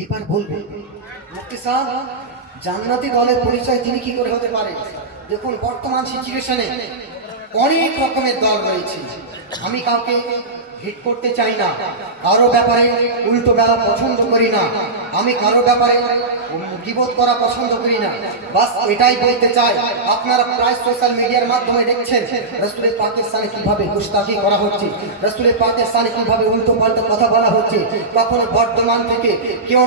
এইবার বলবে মুফতি সাহেব জান্নাতি দলের পরিচয় তিনি কি করে হতে পারে? দেখুন বর্তমান সিচুয়েশনে অনেক রকমের দল রয়েছে। আমি কাউকে হিট করতে চাই না, কারো ব্যাপারে উল্টো বেলা পছন্দ করি না, আমি কারো ব্যাপারে গীবত করা পছন্দ করি না। বাস এটাই বলতে চাই, আপনারা প্রায় সোশ্যাল মিডিয়ার মাধ্যমে দেখছেন রাসূলের পাকের শানে কিভাবে গুস্তাখি করা হচ্ছে, রাসূলের পাকের শানে কিভাবে উল্টো পাল্টা কথা বলা হচ্ছে। কখনো বর্ধমান থেকে কেউ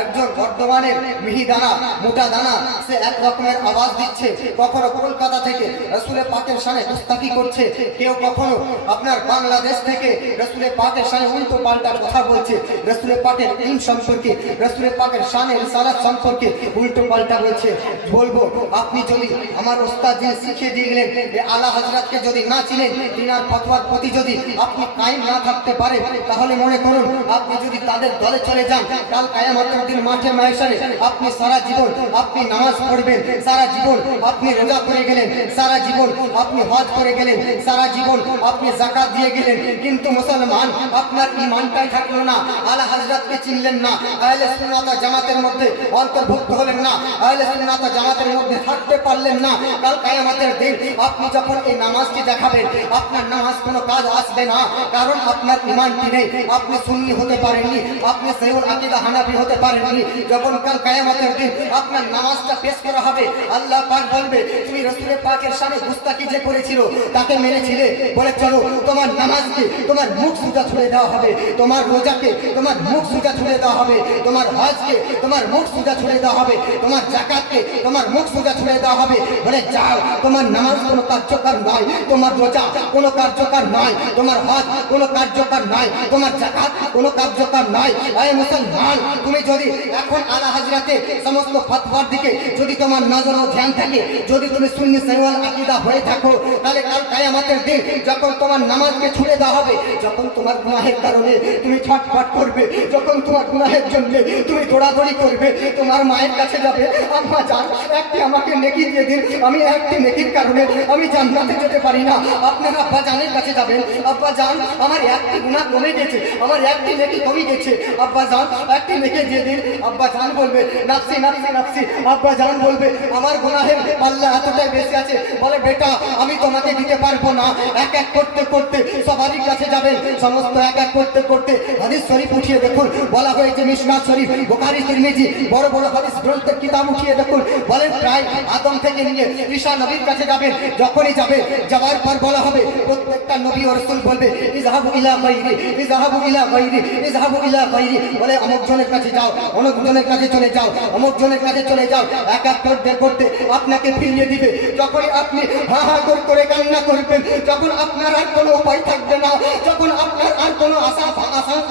একজন বর্ধমানের মিহিদানা মোটা দানা সে এক রকমের আওয়াজ দিচ্ছে, কখনো কলকাতা থেকে রাসূলের পাকের শানে গুস্তাখি করছে, কেউ কখনো আপনার বাংলাদেশ থেকে রাসূলের পাকের শানে উল্টো পাল্টা কথা বলছে, রাসূলের পাকের ইলম সম্পর্কে, রাসূলের পাকের শানে রিসালাত সম্পর্কে উল্টো পাল্টা বলছে। বলবো আপনি যদি আমার ওস্তাদ যিনি শিখিয়ে দিয়ে গেলেন এই আলা হযরতকে যদি না চিনেন, তিনার ফতোয়ার প্রতি যদি আপনি কায়েম না থাকতে পারেন, তাহলে মনে করুন আপনি যদি তাদের দলে চলে যান, কাল কিয়ামতের দিন মাঠে মায়শারে আপনি সারা জীবন আপনি নামাজ পড়বেন, সারা জীবন আপনি রোজা করে গেলেন, সারা জীবন আপনি হজ করে গেলেন, সারা জীবন আপনি যাকাত দিয়ে গেলেন, কিন্তু মুসলমান আপনার ঈমানটাই থাকলো না, আলা হযরতকে চিনলেন না, আহলে সুন্নাত ওয়াল জামাতের মধ্যে অন্তর্ভুক্ত হলেন না, আহলে সুন্নাত ওয়াল জামাতের মধ্যে থাকতে পারলেন না। কাল কিয়ামতের দিন আপনি যখন এই নামাজটি দেখাবেন, আপনার নামাজ কোনো কাজ আসবে না, কারণ আপনার ঈমানটি নেই, আপনি সুন্নি হতে পারেননি, আপনি সহিহুল আকীদা হানাফি হতে পারেননি। যখন কাল কিয়ামতের দিন আপনার নামাজটা পেশ করা হবে, আল্লাহ পাক বলবে তুমি রাসূলের পাকের শানে গুস্তাখি যে করেছিল, তাকে মেরেছিলে, বলে চলো তোমার নামাজকে তোমার মুখ সোজা ছুড়ে দেওয়া হবে, তোমার রোজাকে তোমার মুখ সোজা ছুড়ে দেওয়া হবে, তোমার হজকে তোমার মুখ সোজা ছুড়ে দেওয়া হবে, তোমার যাকাতকে তোমার মুখ সোজা ছুড়ে দেওয়া হবে। বলে যাও, তোমার নামাজ কোনো কার্যকর নয়, তোমার রোজা কোনো কার্যকর নয়, তোমার হজ কোনো কার্যকর নয়, তোমার যাকাত কোনো কার্যকর নয়। এই মুসলমান, তুমি যদি এখন আলা হযরতে সমস্ত ফতোয়ার দিকে যদি তোমার নজর ও ধ্যান থাকে, যদি তুমি সুন্নি সহিহুল আকীদা হয়ে থাকো, তাহলে কাল কিয়ামতের দিন যখন তোমার নামাজকে ছুড়ে দেওয়া হবে, যখন তোমার গুনাহের কারণে তুমি ছটফট করবে, যখন তোমার গুনাহের জন্য তুমি দৌড়াদৌড়ি করবে, তোমার মায়ের কাছে যাবে, আম্মা জান একটি আমাকে নেকি দিয়ে দিন, আমি একটি নেকির কারণে আমি জান্নাতে যেতে পারি না। আপনার আব্বা জানের কাছে যাবেন, আব্বা জান আমার একটি গুনাহ কমে গেছে, আমার একটি নেকি কমে গেছে, আব্বা জান একটি নেকি দিয়ে দিন। আব্বা জান বলবে নাফসি নাফসি নাফসি, আব্বা জান বলবে আমার গুনাহের পাল্লা এতটাই বেশি আছে, বলে বেটা আমি তোমাকে দিতে পারবো না। এক এক করতে করতে সবারই কাছে যাবেন, সমস্ত এক এক করতে করতে হাদিস শরীফ উঠিয়ে দেখুন, বলা হয়েছে মিশকাত শরীফ, বুখারী, তিরমিজি, বড় বড় হাদিস গ্রন্থের কিতাব উঠিয়ে দেখুন, বলেন প্রায় আদম থেকে নিয়ে ঈসা নবীর কাছে যাবেন, যখনই যাবে যাওয়ার পর বলা হবে প্রত্যেকটা নবী ও রাসূল বলবে ইযহাবু ইলা গায়রি, ইযহাবু ইলা গায়রি, ইযহাবু ইলা গায়রি, বলে অমুক জনের কাছে যাও, অমুক জনের কাছে চলে যাও, অমুক জনের কাছে চলে যাও। এক এক করতে করতে আপনাকে ফিরিয়ে দিবে। যখনই আপনি হাহাকার করে কান্না করবেন, যখন আপনার আর কোনো উপায় থাকবে না, যখন আপনার আর কোনো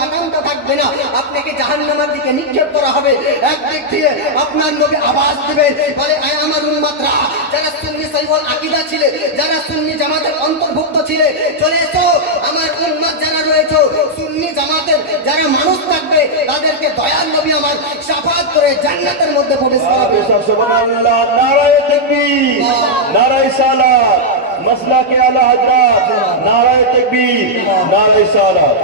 আকাঙ্ক্ষা থাকবে না, আপনাকে জাহান্নামের দিকে নিক্ষেপ করা হবে। একদিক দিয়ে আপনার নবী আওয়াজ দিবেন, বলে আয় আমার উম্মতরা, যারা সুন্নি সহিহুল আকীদা ছিলে, যারা সুন্নি জামাতের অন্তর্ভুক্ত ছিলে, চলে এসো, আমার উম্মত যারা রয়েছে সুন্নি জামাতের যারা মানুষ থাকবে, তাদেরকে দয়াল নবী আমার শাফাআত করে জান্নাতের মধ্যে প্রবেশ করাবে। সুবহানাল্লাহ, নারায়ে তাকবীর, নারায়ে সালাত, মাসলাকে আলা হযরত, নারায়ে তাকবীর, নারায়ে সালাত।